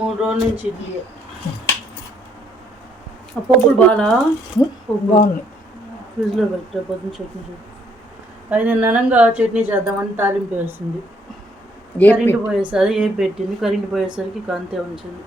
మూడు రోజుల నుంచి ఇడ్లీ. ఆ పప్పులు బాగా బాగుంది ఫ్రిడ్జ్లో పెట్టా పొద్దున చట్నీ అది నేను ననంగా చట్నీ చేద్దామని తాలింపు వేసింది. ఏ కరెంటు పోయేసరి ఏం పెట్టింది? కరెంటు పోయేసరికి ఇక అంతే ఉంచింది.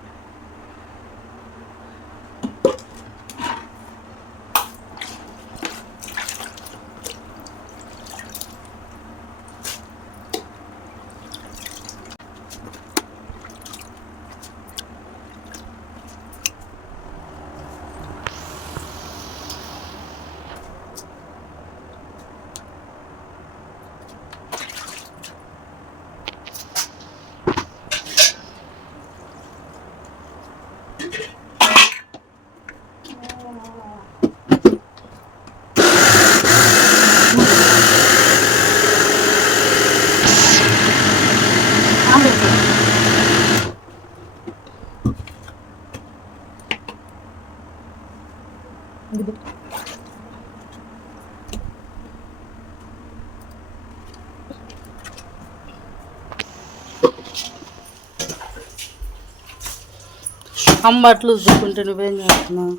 అమ్మ బట్టలు చూసుకుంటే నువ్వేం చేస్తున్నావు?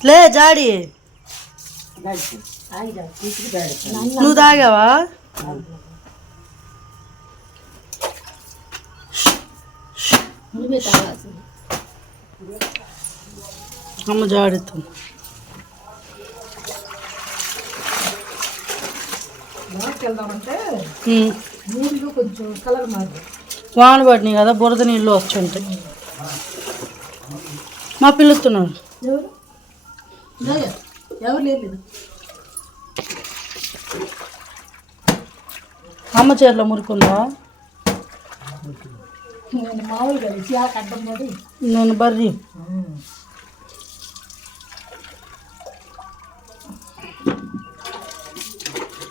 లే జాడి. నువ్వు తాగావా? అమ్మ జాడుతుంది. వెళ్దామంటే. నీళ్ళు కొంచెం కలర్ మారు వాన పడినాయి కదా బురద నీళ్ళు వచ్చుంటాయి మా పిలుస్తున్నారు. అమ్మ చీరలో మురుకుందా నేను నేను బర్రి.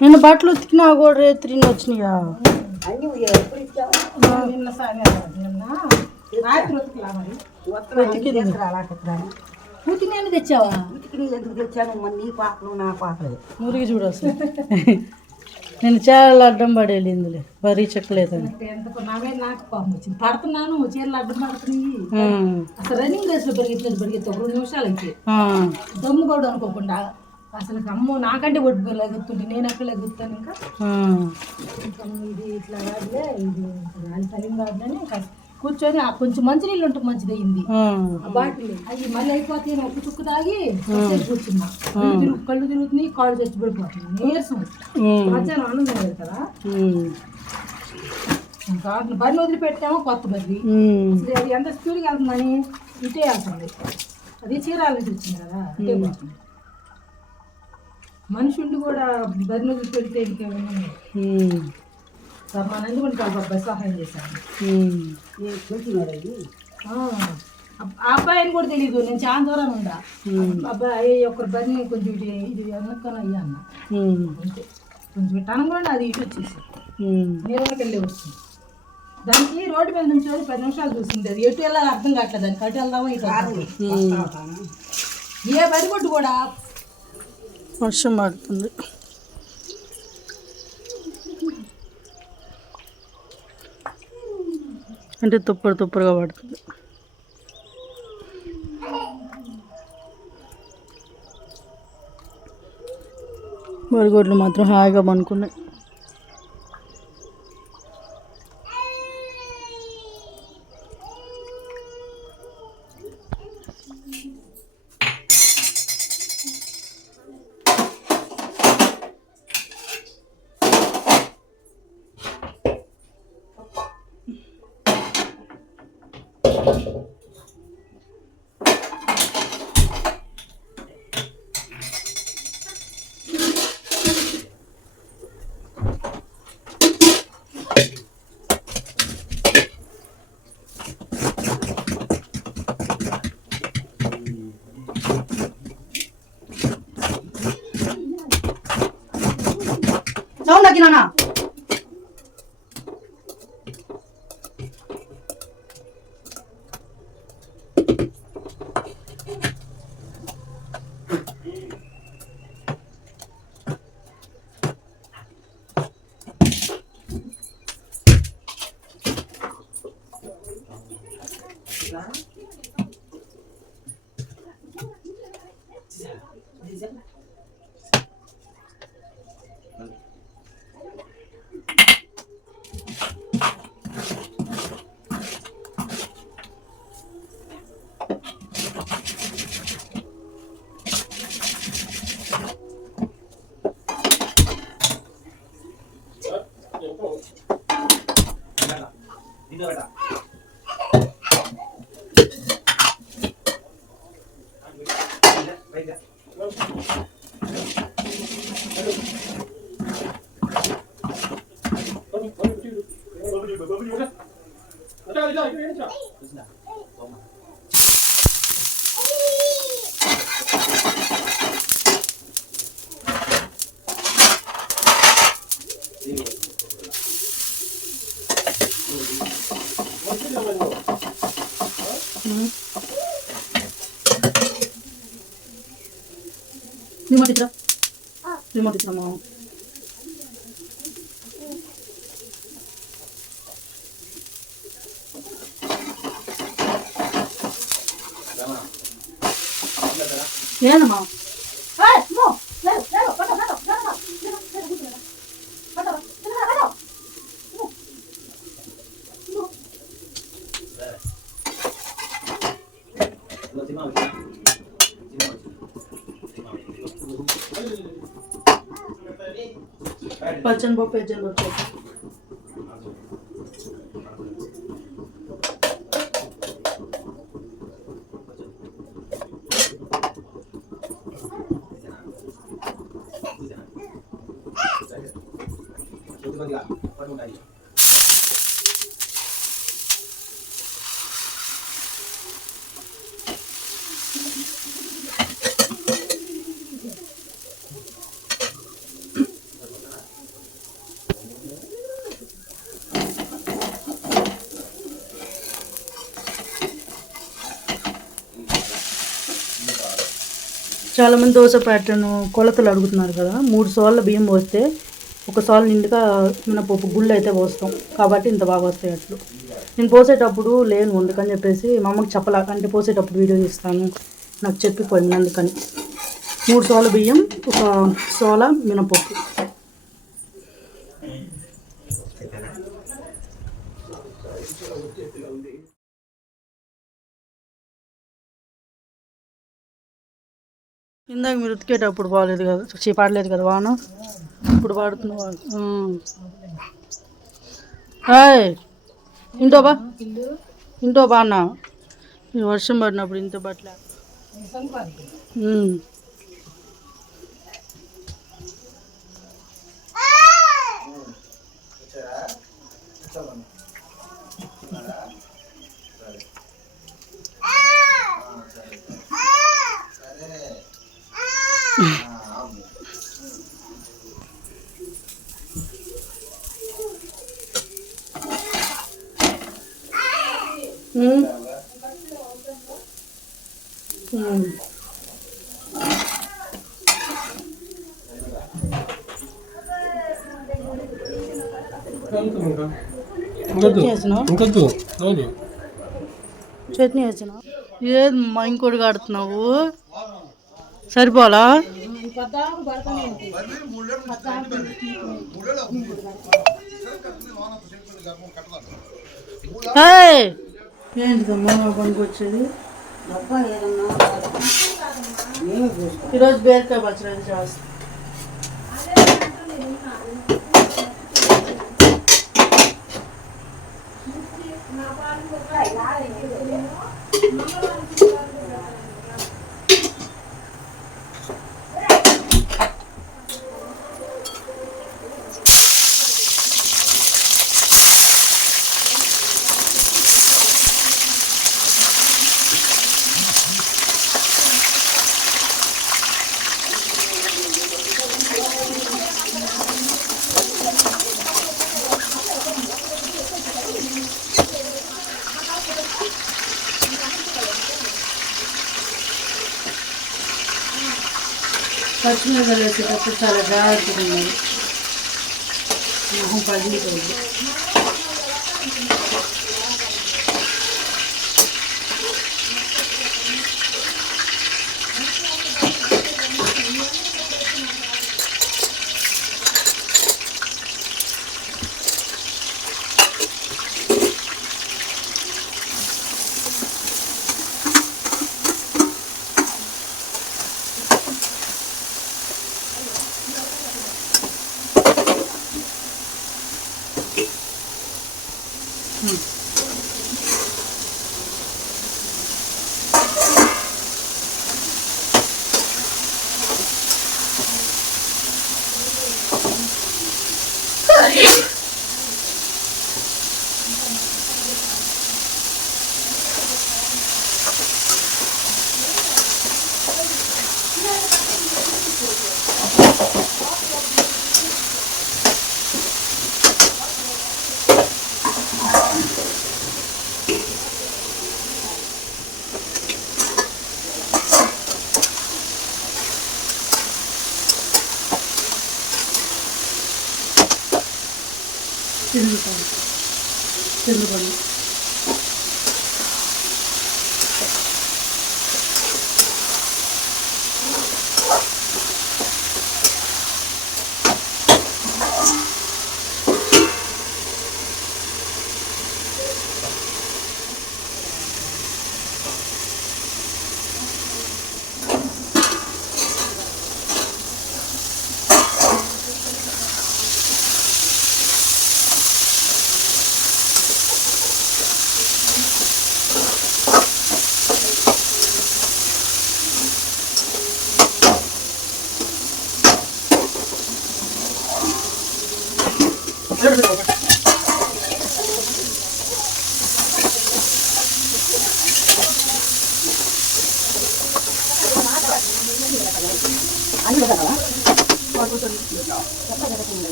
నిన్న బట్టలు ఉతికినా కూడా రేత్రి వచ్చినాయా? నిన్న సాయంత్రం నిన్న రాత్రి ఉతకలా మరి. ఉతికింది. పూతి నేను తెచ్చావా? ఎందుకు తెచ్చాను? మరి నీ నా పాపలే. మురిగి చూడు అసలు నేను చాలా అడ్డం పడేది ఇందులో. బరీ చెక్కలేదని ఎందుకు నా మీద నాకు పాపం వచ్చింది. పడుతున్నాను చీరలు అడ్డం పడుతున్నాయి. అసలు రన్నింగ్ రేస్లో పరిగెత్తినట్టు పరిగెత్తి ఒక రెండు నిమిషాలు అయితే ఆ. దమ్ము కూడా అనుకోకుండా అసలు అమ్మో నాకంటే ఒడ్డు లెగుతుంటే నేను ఎక్కడ లెగుతాను ఇంకా. ఇది ఇట్లా కాదులే ఇది తలిం కాదులని ఇంకా కూర్చొని ఆ కొంచెం మంచినీళ్ళు ఉంటే మంచిది అయింది. బాటిల్ అవి మళ్ళీ అయిపోతే ఒక చుక్కు తాగి కూర్చున్నా. కళ్ళు తిరుగు కళ్ళు తిరుగుతున్నాయి కాళ్ళు చచ్చి పడిపోతుంది నీరసం. మధ్యాహ్నం ఆనందం లేదు కదా. ఇంకా బరిని వదిలిపెట్టామో కొత్త. అసలు అది ఎంత స్పీడ్గా వెళ్తుందని ఇటే వెళ్తుంది. అది చీరాల నుంచి వచ్చింది కదా మనుషుల్ని కూడా బరిని వదిలిపెడితే ఇంకేమన్నా ఉమ్. సార్ మా నందిగుంట అబ్బాయి సహాయం చేశాను ఉమ్. ఆ, అబ్- ఆ అబ్బాయిని కూడా తెలియదు నేను చాలా దూరం ఉందా అబ్బాయి ఒకరి బరిని కొంచెం ఇది ఇది వెనక్కన అయ్యా అన్న. అంతే. కొంచెం ఇటు అనకుండా అది ఇటు వచ్చేసి. నీళ్ళకి వెళ్ళి వచ్చింది దానికి రోడ్డు మీద నుంచి పది నిమిషాలు చూసింది. అది ఎటు వెళ్ళాలి అర్థం కావట్లేదు. దానికి అటు వెళ్దామా ఇటు. ఏ బరి కొట్టు కూడా వర్షం పడుతుంది అంటే తుప్పరు తుప్పరుగా పడుతుంది. బరిగొడ్లు మాత్రం హాయిగా పనుకున్నాయి ಮಾಡಿದ್ರ ನೀವು ಮಾಡಿದ್ರಮ್ಮ ಏನಮ್ಮ పచ్చని పప్పు ఎచ్చని పప్పు చేస్తా. చాలా చాలామంది దోశ ప్యాటర్న్ కొలతలు అడుగుతున్నారు కదా. మూడు సోళ్ళ బియ్యం పోస్తే ఒక సోల్ నిండుగా మినపప్పు గుళ్ళు అయితే పోస్తాం. కాబట్టి ఇంత బాగా వస్తాయి అట్లు. నేను పోసేటప్పుడు లేను అందుకని చెప్పేసి మా అమ్మకి చెప్పలా. అంటే పోసేటప్పుడు వీడియో తీస్తాను. నాకు చెప్పిపోయింది అందుకని. మూడు సోళ్ళ బియ్యం ఒక సోల మినపప్పు. ఇందాక మీరు ఉతికేటప్పుడు బాగాలేదు కదా చీ పాడలేదు కదా వాన? ఇప్పుడు పాడుతున్న హాయ్. ఇంటో బా. ఇంటో బా అన్న. ఈ వర్షం పడినప్పుడు ఇంత బట్టల ఉమ్. ఇంకొద్దు చట్నీ ఏది మా ఇంకోటి కడుతున్నావు? సరిపోలా? హాయ్ ఏంటిదమ్మా పనికి వచ్చేది ఈరోజు బీరకాయ పచ్చడి చేస్తాం. పచ్చిమిరపకాయలు వేసేటప్పుడు చాలా జాగ్రత్తగా ఉండాలి మొహం పగిలిపోయింది తిరుగుతాను. చింతపండు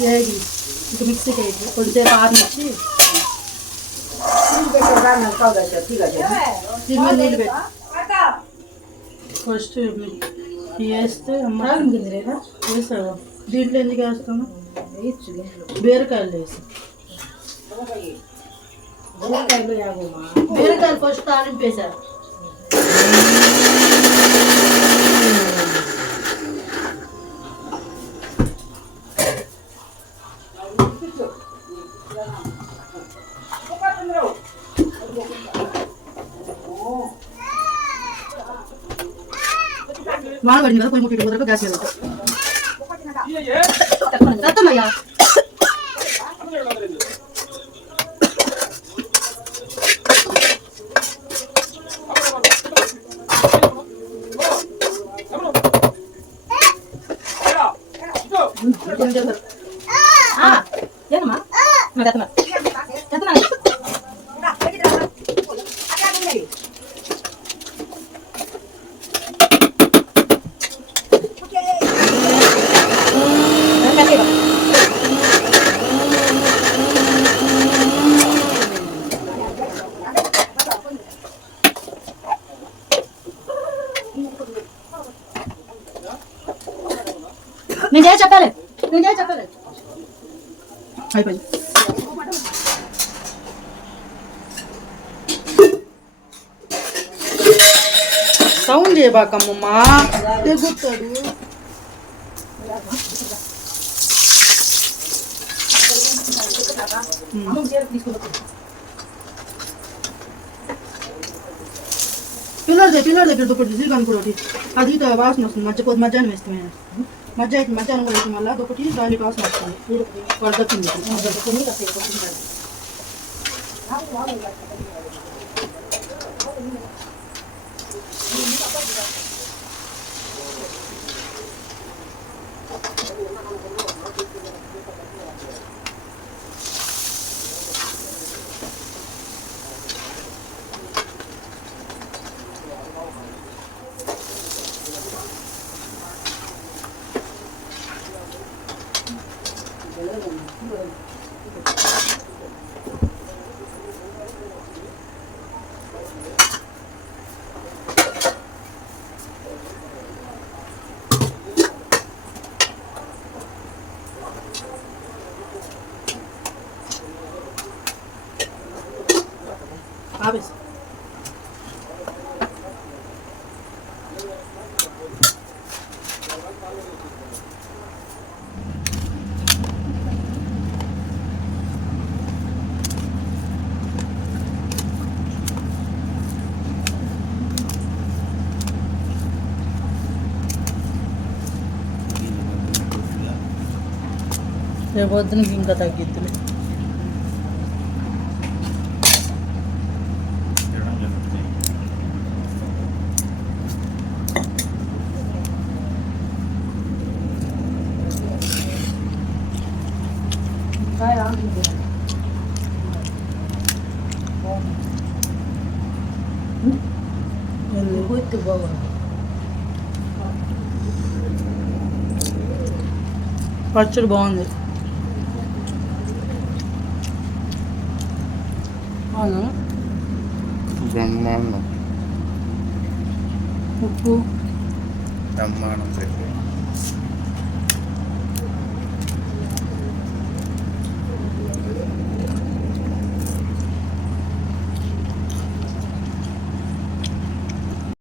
వేగి ఇక మిక్సీకి వేసి కొంచెంసేపు ఆరినిచ్చి దీని మీద నీళ్ళు పెట్టి ఫస్ట్ ఇవి వేస్తే అమ్మ లేదా వేసావా దీంట్లో ఎందుకు వేస్తాము బీరకాయలు వేసి ఉల్లకాయలు యాగమ్మా బీరకాయలు ఫస్ట్ తాలింపు వేసారు ಮಾಡು ಅಡಿಗೆ ಕುರಿ ಮುಟ್ಟಿಟ್ಟು ಹೋದ್ರೆ ಗ್ಯಾಸ್ ಇರುತ್ತೆ ಸತ್ತಮ್ಮಯ್ಯ ಏನಮ್ಮ ಮತ್ತೆ అయిపోయింది సౌండ్ చేయబాకమ్మమ్మా ఎగుతాడు పిల్లర్ దగ్గర పిల్లర్ దగ్గర దుప్పటి శ్రీకాంత్ కూడా ఒకటి అది ఇక వాసన వస్తుంది మధ్య పొద్దు మధ్యాహ్నం వేస్తే మధ్య అయితే మధ్యాహ్నం కూడా వేస్తే మళ్ళీ అదొకటి గాలి వాసన వస్తుంది వాళ్ళు దక్కింది ఆవేశం రేపొద్దున ఇంకా తగ్గిద్దులే. పచ్చడి బాగుంది. Pardon. Denmark. Bu. Denmark.